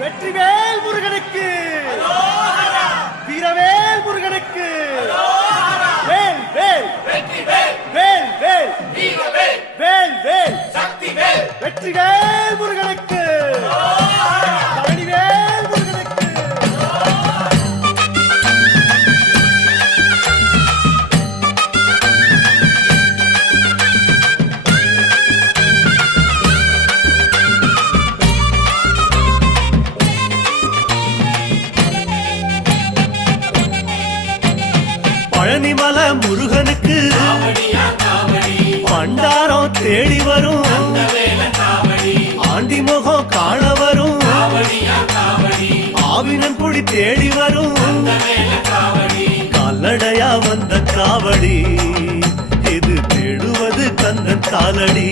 வெற்றிவேல் முருகனுக்கு, வீரவேல் முருகனுக்கு, வேல் வேல் வேல் வேல் வேல் வேல் வெற்றிவேல் முருகனுக்கு, பழனிவேல் முருகனுக்கு. பழனிமல முருகனுக்கு பண்டாரம் தேடி வரும், ஆண்டி முகம் காண வரும், ஆவினன் குடி தேடி வரும், கால்நடையா வந்த காவடி இது தேடுவது கந்தன் காலடி.